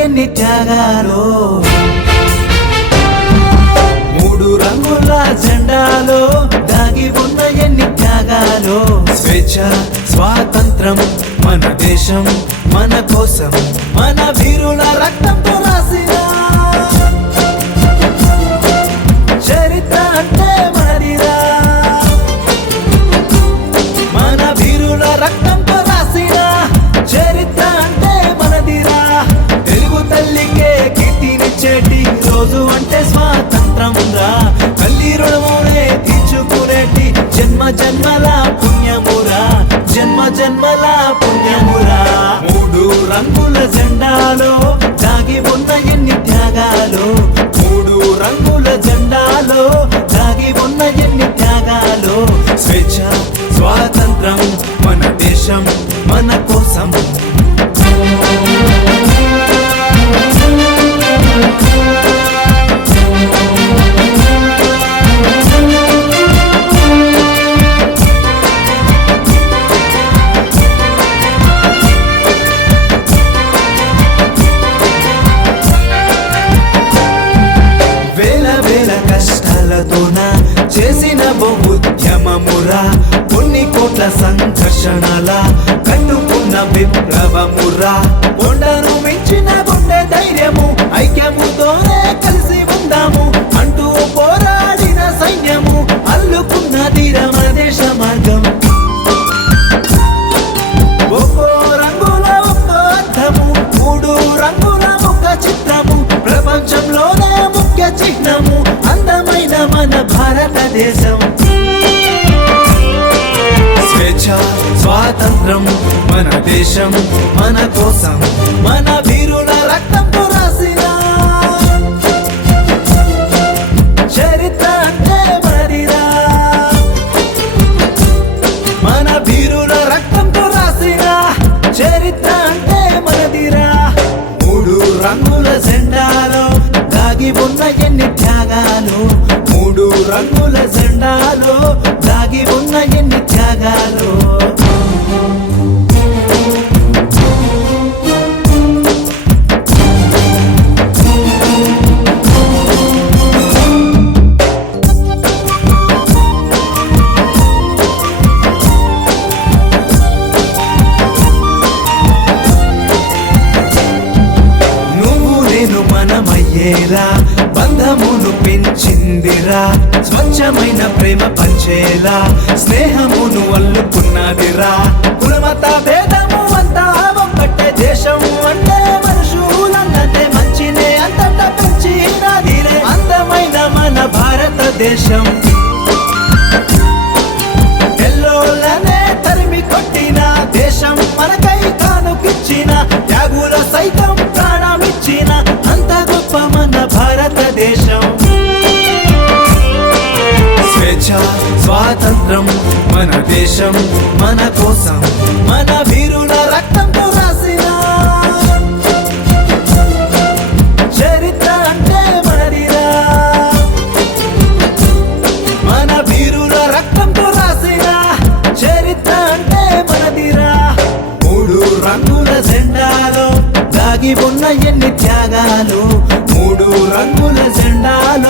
ఎన్ని త్యాగాలో మూడు రంగుల జెండాలో దాగి ఉన్న ఎన్ని త్యాగాలో స్వేచ్ఛ స్వాతంత్రం మన దేశం మన కోసం మన వీరుల రక్తంతో రాసిన చరిత్ర అంటే మనదిరా మన వీరుల రక్తంతో రాసిన చరిత్ర అంటే మనదిరా తెలుగు తల్లికే కీర్తినిచ్చేటి రోజు అంటే స్వాతంత్రం రా తల్లి రుణమునే తీర్చుకునేటి జన్మ జన్మల పుణ్యమురా జన్మ జన్మల పుణ్యమురా మూడు రంగుల జెండాలో దాగి ఉన్న ఎన్ని త్యాగాలు మూడు రంగుల జెండాలో దాగి ఉన్న ఎన్ని త్యాగాలు స్వేచ్ఛ స్వాతంత్రం మన దేశం మన కోసం చేసిన ఉద్యమమురా కొన్ని కోట్ల సంఘర్షణల కట్టుకున్న విప్లవమురా కొండను మించిన గుండె ధైర్యము ఐక్యముతోనే కలిసి ఉందాము అంటూ పోరాడిన సైన్యము అల్లుకున్న ధీరమ దేశ మార్గం ఒక్కో రంగుల ఒక్కో అర్థము మూడు రంగుల ముఖ చిత్రము ప్రపంచంలోనే ముఖ్య చిహ్నము అందమైన మన భారతదేశం స్వేచ్ఛ స్వాతంత్రం మన దేశం మన కోసం మన వీరుల రక్తంతో రాసిన చరిత్ర అంటే మనదిరా మన వీరుల రక్తంతో రాసిన చరిత్ర అంటే మనదిరా మూడు రంగుల జెండాలో దాగి ఉన్న ఎన్ని త్యాగాలు మూడు రంగుల జెండాలో దాగి ఉన్న ఎన్ని త్యాగాలు నువ్వు నేను మనమయ్యేలా బంధమును పెంచిందిరా స్వచ్ఛమైన ప్రేమ పంచేలా స్నేహమును అల్లుకున్నదిరా కులమత భేదము అంతా ఒక్కటే దేశం అంటే మనుషులందటే మంచినే అంతటా పెంచినదిలే అందమైన మన భారతదేశం ఎల్లోలనే తరిమి కొట్టిన దేశం మనకై కానుకిచ్చిన త్యాగుల సైతం ప్రాణమిచ్చిన అంత గొప్ప మన భారతదేశం స్వేచ్ఛ స్వాతంత్రం మన దేశం మన కోసం మన వీరుల రక్తంతో రాసిన చరిత్ర అంటే మనదిరా మన వీరుల రక్తంతో రాసిన చరిత్ర అంటే మనదిరా మూడు రంగుల జెండాలో దాగి ఉన్న ఎన్ని త్యాగాలు మూడు రంగుల జెండాలో